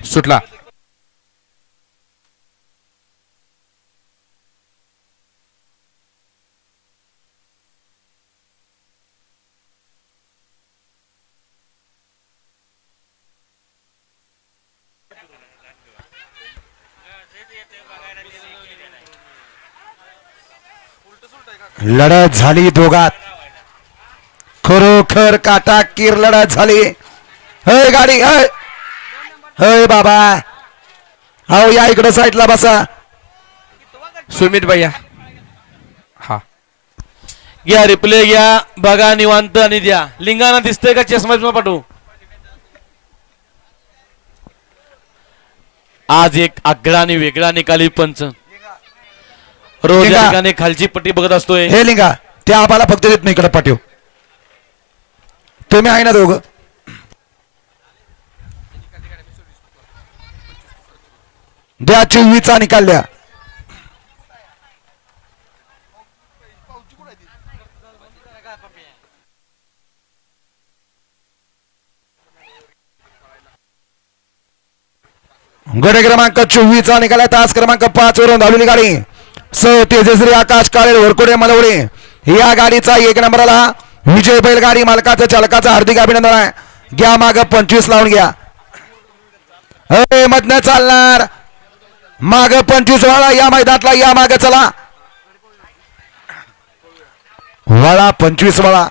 सुटला. लढत झाली दोघात. खरोखर काटाकीर लढत झाली. हय गाडी हय. हय बाबा. अहो या इकडे साईडला बसा. सुमित भैया. हा. घ्या रिप्ले घ्या. बघा निवांत आणि द्या. लिंगाना दिसतंय का चष्मा बिस्मा पाठवू? आज एक आगळा आणि वेगळा निकाली पंच. रोज या लिंगा. ठिकाणी खालची पट्टी बघत असतोय. हे लिंगा ते आम्हाला फक्त देत नाही इकडे पाठव. तुम्ही आहे ना दोघं? द्या चोवीचा निकाल द्या गड क्रमांक चोवीसचा निकाल तास क्रमांक पाच वरून धावलेली गाडी. स तेजश्री आकाश काळे वरकोडे मलवडे. या गाडीचा एक नंबरला विजय बैलगाडी मालकाचा चालकाचं हार्दिक अभिनंदन आहे. घ्या माग पंचवीस लावून घ्या. अय मधनं चालणार. माग पंचवीस वाळा या मैदानातला या माग चला. वाळा पंचवीस वाळा.